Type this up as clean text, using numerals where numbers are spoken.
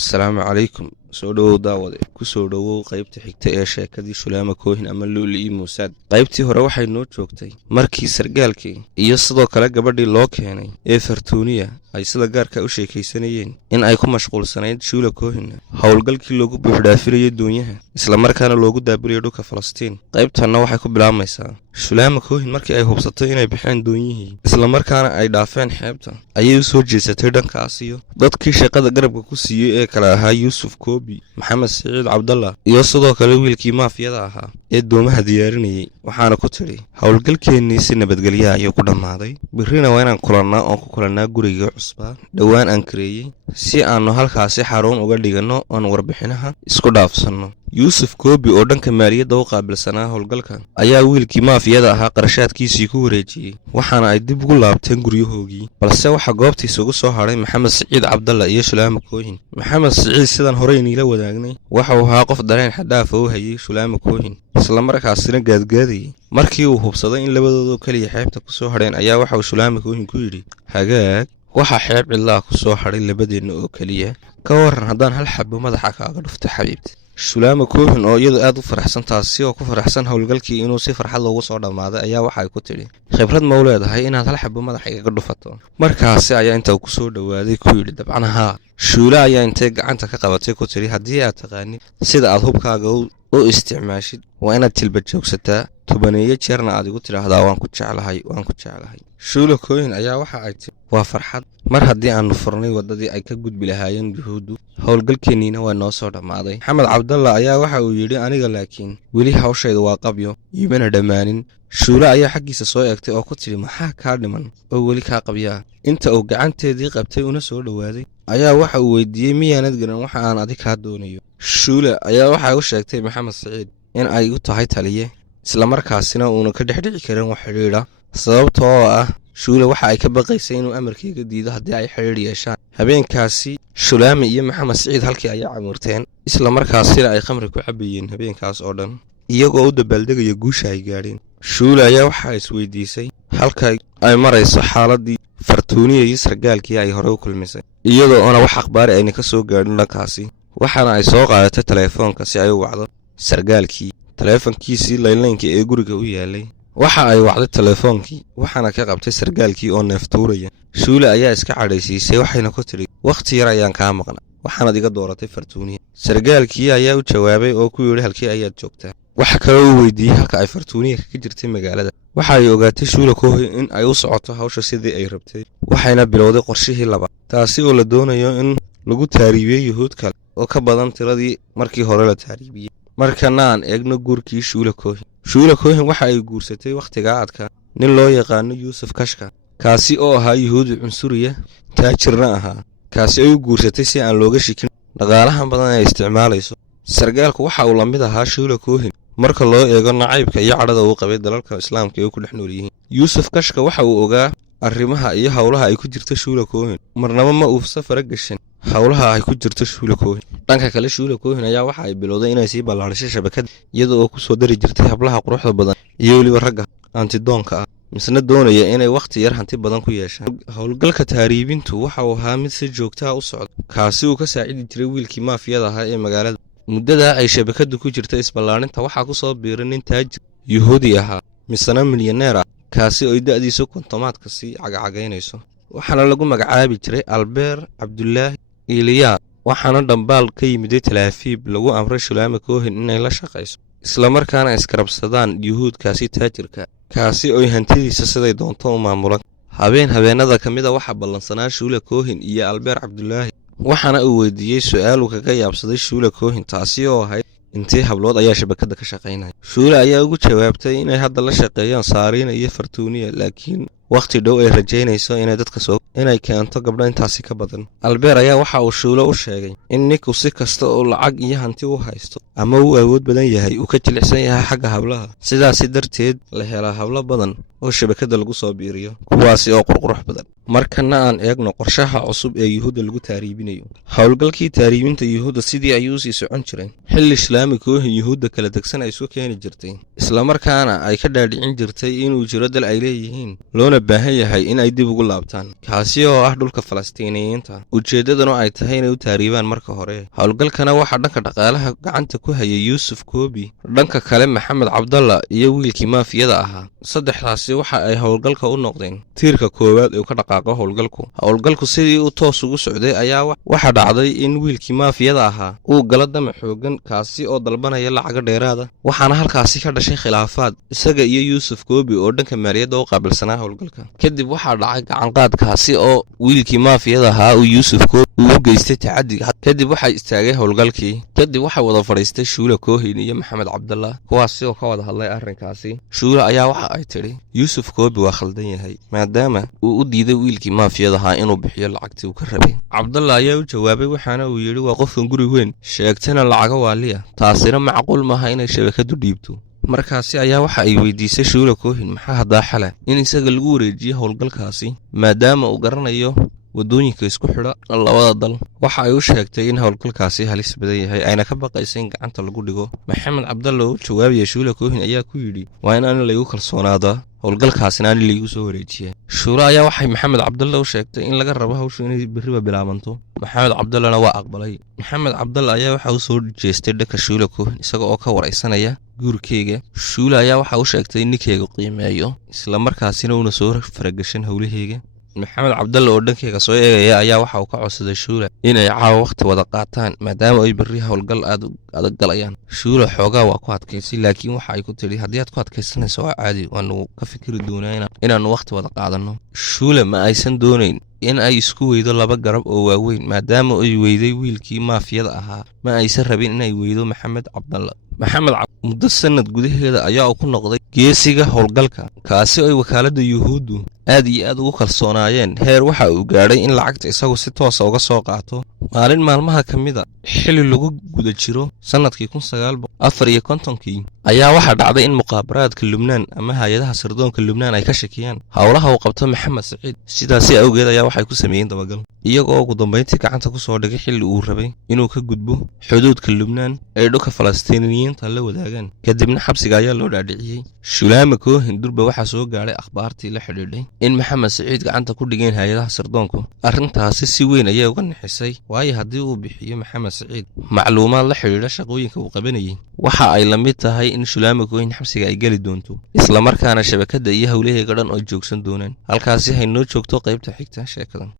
asalaamu calaykum soo dhowow daawade ku soo dhowow qaybta xigta ee sheekadii Shulaama Koohin ama Luuli iyo Muusaad. qaybtii hore waxay noo joogtay markii sargaalkii iyo sidoo kale gabadhii loo keenay ee Fartuuniya ay sida gaarka u sheekaysanayeen in ay ku mashquulsanayd Shula Koohin howlgalkii loogu buuxdhaafiyay doonyaha isla markaana loogu daabulay dhulka Falastiin. qaybtana waxay ku bilaabmaysaa Shulaama Koohin markii ay hubsatay inay bixeen doonyihii isla markaana ay dhaafeen xeebta ayay u soo jeesatay dhankaas iyo dadkii shaqada garabka ku siiyay ee kala ahaa Yuusuf Koobi, Maxamed Saciid Cabdalla iyo sidoo kale wiilkii maafiyada ahaa ee doomaha diyaarinayay. waxaana ku tiri howlgalkeennii si nabadgelyo ayuu ku dhammaaday, birrina waa inaan kulannaa oon ku kulannaa guriga cusbaa dhowaan aan kareeyey si aannu halkaasi xarun uga dhiganno oon warbixinaha isku dhaafsanno. yuusuf Koobi oo dhanka maaliyadda u qaabilsanaa howlgalka ayaa wiilkii maafiyada ahaa qarashaadkiisii ku wareejiyey waxaana ay dib ugu laabteen guryahoogii, balse waxaa goobtiisa ugu soo hadhay Maxamed Saciid Cabdalla iyo Shulaama Koohin. maxamed saciid sidan horeyniila wadaagnay waxau ahaa qof dareen xadhaafa u hayay Shulaama Koohin isla markaasina gaadgaadayay. markii uu hubsaday in labadoodu kaliya xeebta ku soo hadheen ayaa waxauu Shulaama Koohin ku yidhi, hagaag waxaa xeeb cidlaa ku soo hadhay labadeenna oo keliya, ka waran haddaan hal xabo madaxa kaaga dhufto xabiibta. Shulaama Koohin oo iyadu aad u faraxsan taasi oo ku faraxsan howlgalkii inuu si farxad loogu soo dhammaaday ayaa waxay ku tidhi, khibrad ma u leedahay inaad hal xabo madaxa igaga dhufato? markaasi ayaa inta ku soo dhowaaday ku yidhi, dabcan haa. Shula ayaa intay gacanta ka qabatay ku tidhi, haddii aad taqaanid sida aad hubkaaga u isticmaashid waa inaad tilba joogsataa tobaneeyo jeerna aad igu tidhaahdaa waan ku jeclahay. Shula Koohin ayaa waxa ay tiri, waa farxad mar haddii aanu furnay waddadii ay ka gudbi lahaayeen yuhuuddu, howlgalkeenniina waa noo soo dhammaaday. Maxamed Cabdalla ayaa waxa uu yidhi, aniga laakiin weli hawshayda waa qabyo iimana dhammaanin. Shula ayaa xaggiisa soo eegtay oo ku tidhi, maxaa kaa dhiman oo weli kaa qabyaa? inta uu gacanteedii qabtay una soo dhowaaday ayaa waxa uu weydiiyey, miyaanad garan waxa aan adi kaa doonayo? Shula ayaa waxay u sheegtay Maxamed Saciid in ay u tahay taliye isla markaasina uuna ka dhexdhici karin wax xidhiidha, sababtoo ah Shula waxa ay ka baqaysay inuu amarkayga diido haddii ay xidhiidh yeeshaan. habeenkaasi Shulaama iyo Maxamed Saciid halkii ayay camirteen isla markaasina ay khamri ku cabayeen habeenkaas oo dhan iyagoo u dabaaldegaya guusha ay gaadheen. Shula ayaa waxa isweydiisay halka ay marayso xaaladii Fartuuniya iyo sargaalkii ay hore u kulmisay iyadoo ona wax akhbaar ayna ka soo gaadhin dhankaasi. waxaana ay soo qaadatay teleefoonka si ay u wacdo sargaalkii. teleefonkiisii laylaynka ee guriga u yaalay waxa ay wacday telefoonkii waxaana ka qabtay sargaalkii oo neeftuuraya. Shula ayaa iska cadhaysiisay waxayna ku tidhi, wakhti yar ayaan kaa maqnaa waxaanad iga dooratay Fartuuniya. sargaalkii ayaa u jawaabay oo ku yidhi, halkii ayaad joogtaa? waxa kaloo uu weydiiyey halka ay Fartuuniya kaga jirtay magaalada. waxa ay ogaatay Shula Koohin in ay u socoto hawsha sidii ay rabtay, waxayna bilowday qorshihii labaad taasi oo la doonayo in lagu taariibiyey yuhuud kale oo ka badan tiradii markii hore la taariibiyey. markana aan eegno guurkii Shula Koohin. Shula Koohin waxa ay guursatay wakhtigaa adkaa nin loo yaqaano Yuusuf Kashka, kaasi oo ahaa yuhuudi cunsuriya taajirna ahaa, kaasi ay u guursatay si aan looga shikin dhaqaalahan badan ay isticmaalayso. sargaalku waxa uu la mid ahaa Shula Koohin marka loo eego nacaybka iyo cadhada uu qabay dalalka islaamka ee ku dhex nool yihiin. Yuusuf Kashka waxa uu ogaa arrimaha iyo howlaha ay ku jirto Shula Koohin, marnaba ma uu safar gashan howlaha ay ku jirto Shula Koohin. dhanka kale Shula Koohin ayaa waxa ay bilowday inay sii ballaarisay shabakad iyada oo ku soo dari jirtay hablaha quruxda badan iyo weliba ragga antidoonka ah misna doonaya inay wakhti yar hanti badan ku yeeshaan. howlgalka taariibintu waxa uu ahaa mid si joogto ah u socda, kaasi uu ka saacidi jiray wiilkii maafiyada ahaa ee magaalada. muddada ay shabakadu ku jirtay isballaarinta waxaa ku soo biiray nin taajir yuhuudi ahaa misna milyaneer ah, kaasi oo da'diisu kontomaadka sii cagacagaynayso. waxaana lagu magacaabi jiray Albeer Cabdullaahi Iliyaa. waxaana dhambaal ka yimiday Talaafiib lagu amray Shulaama Koohin inay la shaqayso isla markaana iskarabsadaan yuhuudkaasi taajirka, kaasi oo hantidiisa siday doonto u maamulan. habeenada ka mid a waxaa ballansanaa Shula Koohin iyo Albeer Cabdullaahi, waxaana uu weydiiyey su'aal uu kaga yaabsaday Shula Koohin taasi oo ahayd, intee hablood ayaa shabakada ka shaqaynaya? Shula ayaa ugu jawaabtay inay hadda la shaqeeyaan Saariina iyo Fartuuniya, laakiin wakhti dhow ay rajaynayso inay keento gabdho intaasi ka badan. Albeer ayaa waxa uu Shula u sheegay in ninku si kasta oo lacag iyo hanti u haysto ama uu awood badan yahay uu ka jilicsan yahay xagga hablaha, sidaasi darteed la helaa hablo badan oo shabakada lagu soo biiriyo kuwaasi oo qurqurux badan. markana aan eegno qorshaha cusub ee yuhuudda lagu taariibinayo. howlgalkii taariibinta yuhuudda sidii ayuu sii socon jiray xilli islaami kooxin yuhuudda kala degsan ay isku keeni jirtay, islamarkaana ay ka dhaadhicin jirtay inuu jiro dal ay leeyihiin loona baahan yahay in ay dib ugu laabtaan, kaasi oo ah dhulka falastiiniyiinta. ujeeddaduna ay tahay inay u taariibaan marka hore. howlgalkana waxaa dhanka dhaqaalaha gacanta ku hayay yuusuf koobi, dhanka kale maxamed cabdalla iyo wiilkii maafiyada ahaa. saddexdaasi waxa ay howlgalka u noqdeen tiirka koowaad ee ka dhaqaaqo howlgalku sidii uu toos ugu socday ayaa waxaa dhacday in wiilkii maafiyada ahaa uu galo damac xoogan, kaasi oo dalbanaya lacago dheeraada, waxaana halkaasi ka dhashay khilaafaad isaga iyo yuusuf koobi oo dhanka maaliyadda u qaabilsanaa howlgalka. kadib waxaa dhacay gacanqaadkaasi oo wiilkii maafiyada ahaa uu yuusuf koobi uu geystay tacaddi. kadib waxay istaagay howlgalkii. kadib waxay wada fadhiistay shuula koohin iyo maxamed cabdalla, kuwaasi oo ka wada hadlay arrinkaasi. shuula ayaa waxa ay tidhi yuusuf koobi waa khaldan yahay maadaama uu u diiday wiilkii maafiyada ahaa inuu bixiyo lacagtii uu ka rabay. cabdalla ayaa u jawaabay waxaana uu yidhi waa qofkan guri weyn sheegtana lacago waaliya, taasina macquul maaha inay shabakadu dhiibto. markaasi ayaa waxa ay weydiisay shuula koohin maxaa haddaa xala in isaga lagu wareejiyo howlgalkaasi maadaama uu garanayo waddooyinka isku xidha labada dal. waxa ay u sheegtay in howlgalkaasi halis badan yahay ayna ka baqaysa in gacanta lagu dhigo. maxamed cabdalla oo u jawaabaya shuula koohin ayaa ku yidhi waa in aan laygu kalsoonaadaa howlgalkaasina aan laygu soo wareejiya. shuula ayaa waxay maxamed cabdalla u sheegtay in laga rabo hawshu inay berriba bilaabanto. maxamed cabdallana waa aqbalay. maxamed cabdalla ayaa waxa uu soo jeestay dhanka shuula koohin isaga oo ka waraysanaya guurkeyga. shuula ayaa waxa uu sheegtay in ninkeyga qiimeeyo islamarkaasina uuna soo faragashan howlaheyga. maxamed cabdalla oo dhankeyga soo eegaya ayaa waxa uu ka codsaday shuula inay caawa wakhti wada qaataan maadaama ay berri howlgal aad adag galayaan. shuula xoogaa waa ku adkaysay, laakiin waxa ay ku tidhi haddii aad ku adkaysanayso waa caadi, waanu ka fikiri doonaa inaannu wakhti wada qaadanno. shuula ma aysan doonayn in ay isku weydo laba garab oo waaweyn maadaama ay weyday wiilkii maafiyada ahaa, ma aysan rabin inay weydo maxamed cabdalla. muddo sanad gudaheeda ayaa uu ku noqday geesiga howlgalka, kaasi oo ay wakaaladda yuhuuddu aad iyo aad ugu kalsoonaayeen. heer waxa uu gaadhay in lacagta isagu si toosa uga soo qaato. maalin maalmaha ka mid a xilli lagu guda jiro sannadkii 1954 ayaa waxaa dhacday in muqaabaraadka lubnaan ama hay-adaha sirdoonka lubnaan ay ka shakiyaan howlaha uu qabto maxamed saciid. sidaasi awgeed ayaa waxay ku sameeyeen dabagal, iyagoo ugu dambayntii gacanta ku soo dhigay xilli uu rabay inuu ka gudbo xuduudka lubnaan ay dhulka falastiiniyiinta la wadaagaan. kadibna xabsiga ayaa loo dhaadhiciyey. shulaama koohin durba waxaa soo gaadhay akhbaartii la xidhiidhay in maxamed saciid gacanta ku dhigeen hay-adaha sirdoonku. arrintaasi si weyn ayay uga nixisay, waayo haddii uu bixiyo maxamed saciid macluumaad la xidhiidha shaqooyinka uu qabanayay, waxa ay la mid tahay in shulaama koohin xabsiga ay geli doonto, islamarkaana shabakadda iyo howlaheega dhan oo joogsan doonaan. halkaasi haynoo joogto qaybta xigta sheekadan.